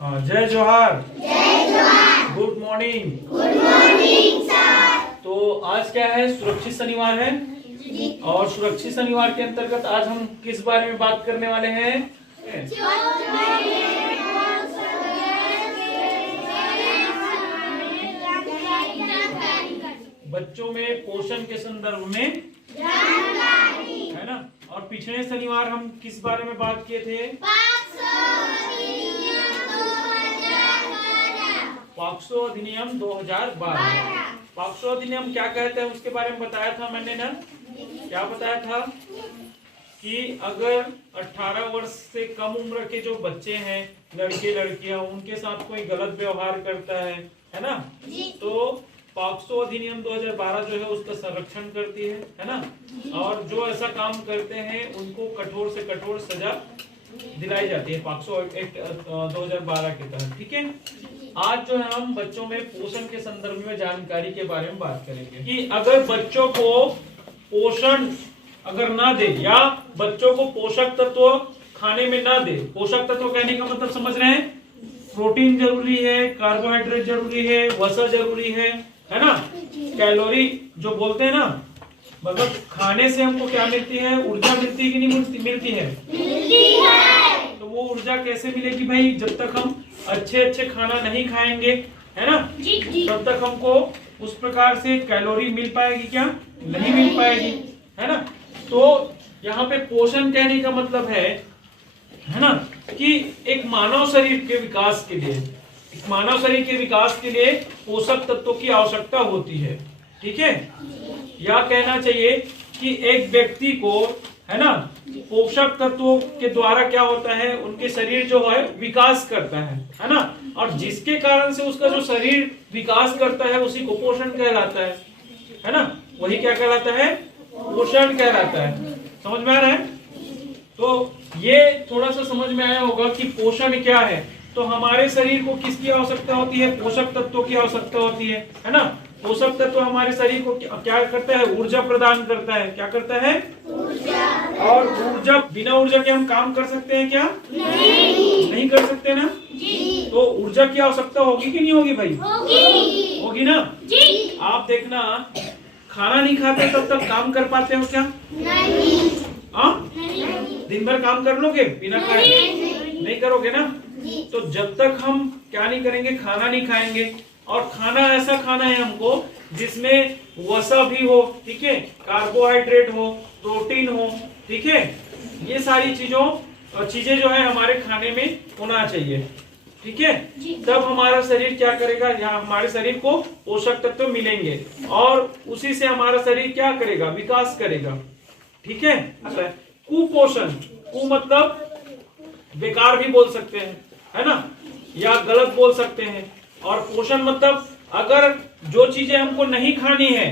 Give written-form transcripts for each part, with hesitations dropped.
जय जोहार। जय जोहार। Good morning. Good morning sir. तो आज क्या है? सुरक्षित शनिवार है और सुरक्षित शनिवार के अंतर्गत आज हम किस बारे में बात करने वाले हैं? बच्चों में पोषण के संदर्भ में जानकारी, है ना। और पिछले शनिवार हम किस बारे में बात किए थे? पॉक्सो अधिनियम 2012। पॉक्सो अधिनियम क्या कहते हैं उसके बारे में बताया था मैंने ना। क्या बताया था कि अगर 18 वर्ष से कम उम्र के जो बच्चे हैं, लड़के लड़कियां, उनके साथ कोई गलत व्यवहार करता है ना, तो पॉक्सो अधिनियम 2012 जो है उसका संरक्षण करती है ना। और जो ऐसा काम करते हैं उनको कठोर से कठोर सजा दिलाई जाती है पॉक्सो एक्ट 2012 के तहत। ठीक है। आज जो है हम बच्चों में पोषण के संदर्भ में जानकारी के बारे में बात करेंगे कि अगर बच्चों को पोषण अगर ना दे या बच्चों को पोषक तत्व खाने में ना दे, पोषक तत्व कहने का मतलब समझ रहे हैं? प्रोटीन जरूरी है, कार्बोहाइड्रेट जरूरी है, वसा जरूरी है ना। कैलोरी जो बोलते हैं ना, मतलब खाने से हमको क्या मिलती है? ऊर्जा मिलती है कि नहीं मिलती है? मिलती है। तो वो ऊर्जा कैसे मिलेगी भाई? जब तक हम अच्छे खाना नहीं खाएंगे, है ना, तब तक हमको उस प्रकार से कैलोरी मिल पाएगी क्या? नहीं मिल पाएगी, है ना। तो यहाँ पे पोषण कहने का मतलब है ना, कि एक मानव शरीर के विकास के लिए, एक मानव शरीर के विकास के लिए पोषक तत्वों की आवश्यकता होती है। ठीक है। या कहना चाहिए कि एक व्यक्ति को, है ना, पोषक तत्वों के द्वारा क्या होता है, उनके शरीर जो है विकास करता है ना। और जिसके कारण से उसका जो शरीर विकास करता है उसी को पोषण कहलाता है ना। वही क्या कहलाता है? पोषण कहलाता है। समझ में आ रहा है? तो ये थोड़ा सा समझ में आया होगा कि पोषण क्या है। तो हमारे शरीर को किसकी आवश्यकता होती है? पोषक तत्वों की आवश्यकता होती है ना। पोषक तत्व हमारे शरीर को क्या करता है? ऊर्जा प्रदान करता है। क्या करता है? ऊर्जा। और ऊर्जा, बिना ऊर्जा के हम काम कर सकते हैं क्या? नहीं कर सकते ना। तो ऊर्जा की आवश्यकता होगी कि नहीं होगी भाई? होगी ना। आप देखना, खाना नहीं खाते तब तक काम कर पाते हो क्या? दिन भर काम कर लोगे बिना खाए? नहीं करोगे ना। तो जब तक हम क्या नहीं करेंगे, खाना नहीं खाएंगे, और खाना ऐसा खाना है हमको जिसमें वसा भी हो, ठीक है, कार्बोहाइड्रेट हो, प्रोटीन हो, ठीक है, ये सारी चीजें जो है हमारे खाने में होना चाहिए। ठीक है। तब हमारा शरीर क्या करेगा? यहाँ हमारे शरीर को पोषक तत्व मिलेंगे और उसी से हमारा शरीर क्या करेगा? विकास करेगा। ठीक है। कुपोषण, कु मतलब बेकार भी बोल सकते हैं, है ना, या गलत बोल सकते हैं। और पोषण मतलब अगर जो चीजें हमको नहीं खानी है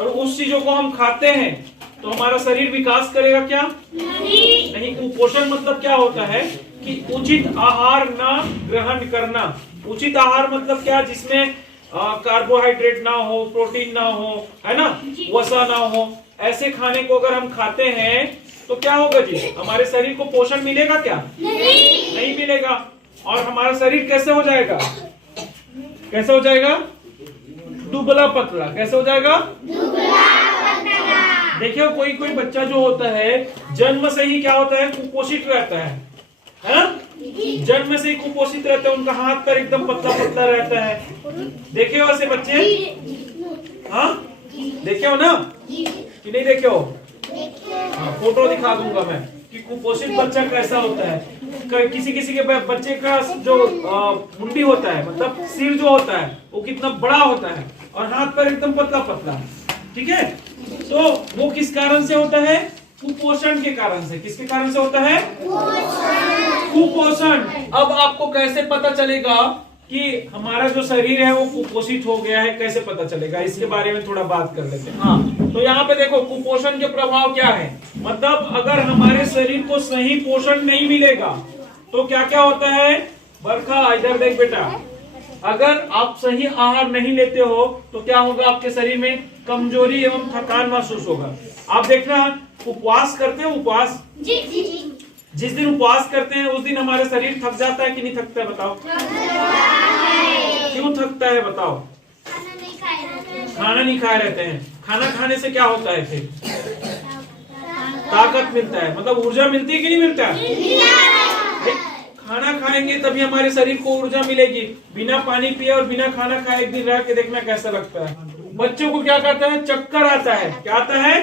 और उस चीजों को हम खाते हैं तो हमारा शरीर विकास करेगा क्या? नहीं। कुपोषण मतलब क्या होता है कि उचित आहार ना ग्रहण करना। उचित आहार मतलब क्या? जिसमें कार्बोहाइड्रेट ना हो, प्रोटीन ना हो, है ना, वसा ना हो। ऐसे खाने को अगर हम खाते हैं तो क्या होगा जी? हमारे शरीर को पोषण मिलेगा क्या? नहीं मिलेगा। और हमारा शरीर कैसे हो जाएगा? कैसे हो जाएगा? दुबला पतला। कैसे हो जाएगा? देखिए, कोई बच्चा जो होता है जन्म से ही क्या होता है? कुपोषित रहता है ना। जन्म से ही कुपोषित रहता है, उनका हाथ पैर एकदम पतला पतला रहता है। देखे हो ऐसे बच्चे? हाँ, देखे हो ना कि नहीं देखे हो? हाँ, फोटो दिखा दूंगा मैं कि कुपोषित बच्चा कैसा होता है। किसी के बच्चे का जो मुंडी होता है, मतलब सिर जो होता है, वो कितना बड़ा होता है और हाथ पैर एकदम पतला पतला। ठीक है। तो वो किस कारण से होता है? कुपोषण के कारण से। किसके कारण से होता है? कुपोषण। अब आपको कैसे पता चलेगा कि हमारा जो शरीर है वो कुपोषित हो गया है? कैसे पता चलेगा? इसके बारे में थोड़ा बात कर लेते हैं। हाँ, तो यहाँ पे देखो कुपोषण के प्रभाव क्या है। मतलब अगर हमारे शरीर को सही पोषण नहीं मिलेगा तो क्या क्या होता है? बरखा, इधर देख बेटा, अगर आप सही आहार नहीं लेते हो तो क्या होगा? आपके शरीर में कमजोरी एवं थकान महसूस होगा। आप देखना, उपवास करते हो? उपवास जिस दिन उपवास करते हैं उस दिन हमारा शरीर थक जाता है कि नहीं थकता है बताओ? क्यों थकता है बताओ? खाना नहीं खाए रहते हैं। खाना खाने से क्या होता है फिर? ताकत मिलता है, मतलब ऊर्जा मिलती है कि नहीं मिलता है? खाना खाएंगे तभी हमारे शरीर को ऊर्जा मिलेगी। बिना पानी पिए और बिना खाना खाए एक दिन रह के देखना कैसा लगता है। बच्चों को क्या कहता है? चक्कर आता है। क्या आता है?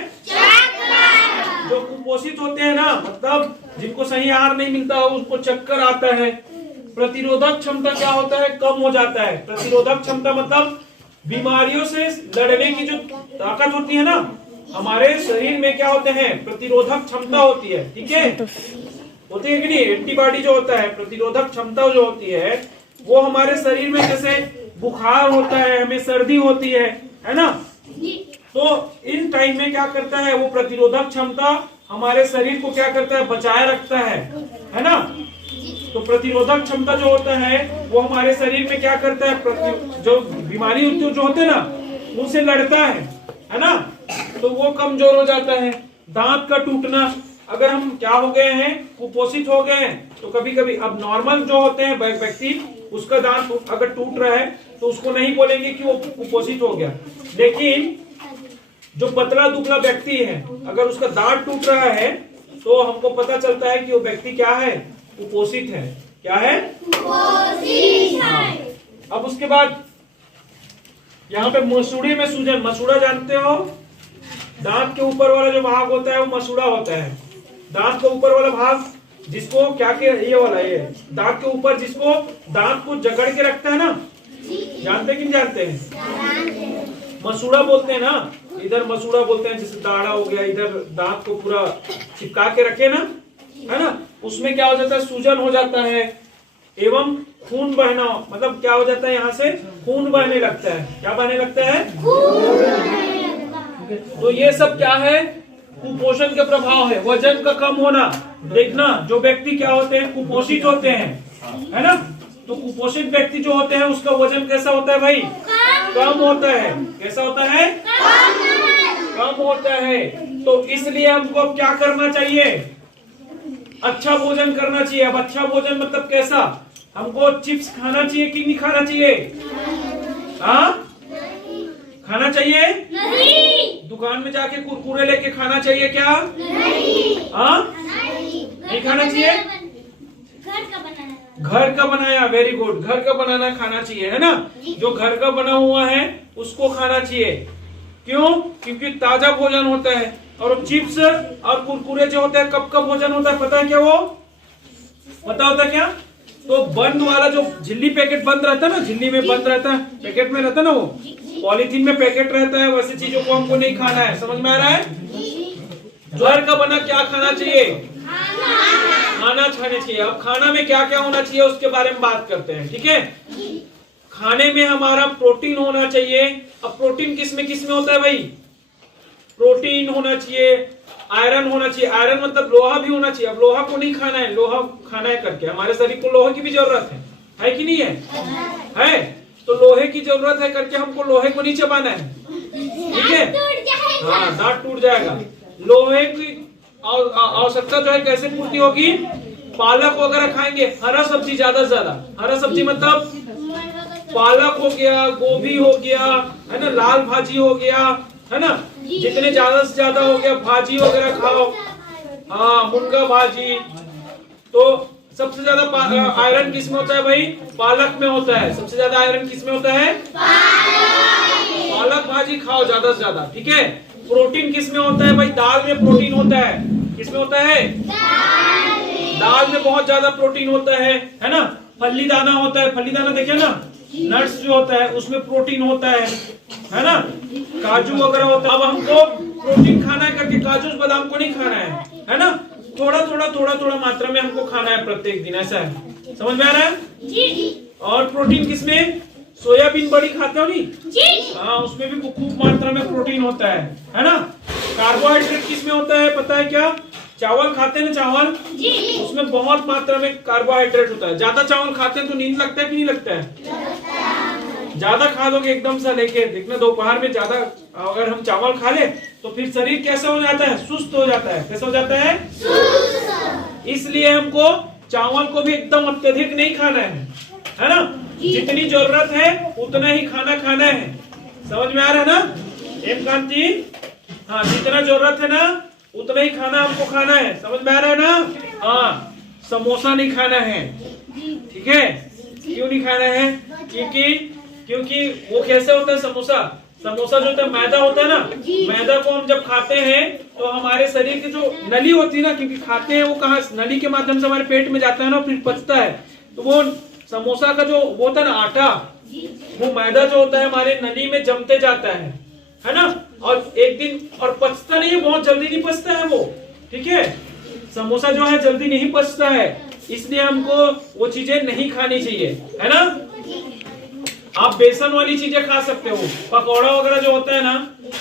जो कुपोषित होते हैं ना, मतलब जिनको सही आहार नहीं मिलता हो, उसको चक्कर आता है। प्रतिरोधक क्षमता क्या होता है? कम हो जाता है। प्रतिरोधक क्षमता मतलब बीमारियों से लड़ने की जो ताकत होती है ना, हमारे शरीर में क्या होते हैं? प्रतिरोधक क्षमता होती है। ठीक है, होती है कि नहीं? एंटीबॉडी जो होता है, प्रतिरोधक क्षमता जो होती है, वो हमारे शरीर में, जैसे बुखार होता है, हमें सर्दी होती है ना? तो इन टाइम में क्या करता है? वो प्रतिरोधक क्षमता हमारे शरीर को क्या करता है? बचाए रखता है ना? तो प्रतिरोधक क्षमता जो होता है वो हमारे शरीर में क्या करता है? जो बीमारी जो होते हैं ना, उनसे लड़ता है ना? तो वो कमजोर हो जाता है। दांत का टूटना, अगर हम क्या हो गए हैं? कुपोषित हो गए हैं, तो कभी कभी, अब नॉर्मल जो होते हैं व्यक्ति, उसका दांत अगर टूट रहा है तो उसको नहीं बोलेंगे कि वो कुपोषित हो गया। लेकिन जो पतला दुबला व्यक्ति है, अगर उसका दांत टूट रहा है तो हमको पता चलता है कि वो व्यक्ति क्या है? कुपोषित है। क्या है? कुपोषित है। अब उसके बाद यहाँ पे मसूड़े में सूजन। मसूड़ा जानते हो? दांत के ऊपर वाला जो भाग होता है वो मसूड़ा होता है। दांत के ऊपर वाला भाग जिसको क्या के, ये वाला, ये दांत के ऊपर जिसको दांत को जकड़ के रखता है ना, जानते कि नहीं जानते हैं? मसूड़ा बोलते हैं ना, इधर मसूड़ा बोलते हैं। जैसे दाढ़ा हो गया, इधर दांत को पूरा चिपका के रखे ना, है ना? उसमें क्या हो जाता है? सूजन हो जाता है एवं खून बहना, मतलब क्या हो जाता है? यहाँ से खून बहने लगता है। क्या बहने लगता है? तो ये सब क्या है? कुपोषण के प्रभाव है। वजन का कम होना। देखना, जो व्यक्ति क्या होते हैं? कुपोषित होते हैं, है ना? तो कुपोषित व्यक्ति जो होते हैं उसका वजन कैसा होता है भाई? कम होता है। कैसा होता है? कम होता है। तो इसलिए हमको अब क्या करना चाहिए? अच्छा भोजन करना चाहिए। अब अच्छा भोजन मतलब कैसा? हमको चिप्स खाना चाहिए कि नहीं खाना चाहिए? हाँ, खाना चाहिए? नहीं। दुकान में जाके कुरकुरे लेके खाना चाहिए क्या? नहीं। हाँ, नहीं खाना चाहिए। घर का बनाया, वेरी गुड, घर का बनाना खाना चाहिए, है ना? जो घर का बना हुआ है उसको खाना चाहिए। क्यों? क्योंकि ताजा भोजन होता है। और चिप्स और कुरकुरे जो होते हैं, कब कब भोजन होता है पता है क्या? वो पता होता है क्या? तो बंद वाला जो झिल्ली पैकेट बंद रहता है ना, झिल्ली में बंद रहता है, पैकेट में रहता है ना, वो पॉलीथीन में पैकेट रहता है, वैसी चीजों को हमको नहीं खाना है। समझ में आ रहा है? घर का बना क्या खाना चाहिए? खाना खाने चाहिए। अब खाना में क्या क्या होना चाहिए उसके बारे में बात करते हैं। ठीक है, खाने में हमारा प्रोटीन होना चाहिए। अब प्रोटीन किस में होता है भाई? प्रोटीन होना चाहिए, आयरन होना चाहिए। आयरन मतलब लोहा भी होना चाहिए। अब लोहा को नहीं खाना है, लोहा खाना है करके हमारे शरीर को लोहे की भी जरूरत है कि नहीं है? तो लोहे की जरूरत है करके हमको लोहे को नहीं चबाना है। ठीक है, हाँ, दांत टूट जाएगा। लोहे की आवश्यकता जो है कैसे पूर्ति होगी? पालक वगैरह खाएंगे, हरा सब्जी ज्यादा से ज्यादा। हरा सब्जी मतलब पालक हो गया, गोभी हो गया, है ना, लाल भाजी हो गया, है ना, जितने ज्यादा से ज्यादा हो गया भाजी वगैरह खाओ। हाँ, मुनगा भाजी। तो सबसे ज्यादा आयरन किस में होता है भाई? पालक में होता है। सबसे ज्यादा आयरन किस में होता है? पालक भाजी खाओ ज्यादा से ज्यादा। ठीक है, प्रोटीन किस में होता है भाई? दाल में प्रोटीन होता है। किस में होता है? दाल में बहुत ज्यादा प्रोटीन होता है ना? फली दाना होता है, फली दाना देखे ना, नट्स जो होता है उसमें प्रोटीन होता है ना? काजू वगैरह होता है। अब हमको प्रोटीन खाना है करके काजू बादाम को नहीं खाना है ना? थोड़ा थोड़ा मात्रा में हमको खाना है प्रत्येक दिन। ऐसा है, समझ में आ रहा है? और प्रोटीन किसमें? सोयाबीन बड़ी खाते हो नहीं? हाँ, उसमें भी खूब मात्रा में प्रोटीन होता है ना? कार्बोहाइड्रेट किसमें होता है पता है क्या? चावल खाते हैं ना, चावल, उसमें बहुत मात्रा में कार्बोहाइड्रेट होता है। ज्यादा चावल खाते हैं तो नींद लगता है कि नहीं लगता है? ज्यादा खा दोगे एकदम से लेके, देखना दोपहर में ज्यादा अगर हम चावल खा ले तो फिर शरीर कैसा हो जाता है? सुस्त हो जाता है। कैसा हो जाता है? इसलिए हमको चावल को भी एकदम अत्यधिक नहीं खाना है ना। जितनी जरूरत है उतना ही खाना खाना है। समझ में आ रहा है ना हेमकांत जी? हाँ, जितना जरूरत है ना उतना ही खाना हमको खाना है। समझ में आ रहा है ना? हाँ, समोसा नहीं खाना है, ठीक है? क्यों नहीं खाना है? क्योंकि वो कैसे होता है समोसा? समोसा जो होता है मैदा होता है ना, मैदा को हम जब खाते हैं तो हमारे शरीर की जो नली होती है ना, क्योंकि खाते हैं वो कहाँ, नली के माध्यम से हमारे पेट में जाता है ना, फिर पचता है। तो वो समोसा का जो वो होता है ना आटा, वो मैदा जो होता है हमारे नली में जमते जाता है ना, और एक दिन और पचता नहीं है, बहुत जल्दी नहीं पचता है वो, ठीक है? समोसा जो है जल्दी नहीं पचता है, इसलिए हमको वो चीजें नहीं खानी चाहिए, है ना। आप बेसन वाली चीजें खा सकते हो, पकौड़ा वगैरह जो होता है ना,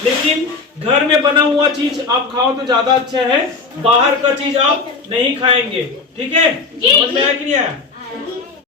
लेकिन घर में बना हुआ चीज आप खाओ तो ज्यादा अच्छा है। बाहर का चीज आप नहीं खाएंगे, ठीक है? समझ में आया कि नहीं आया?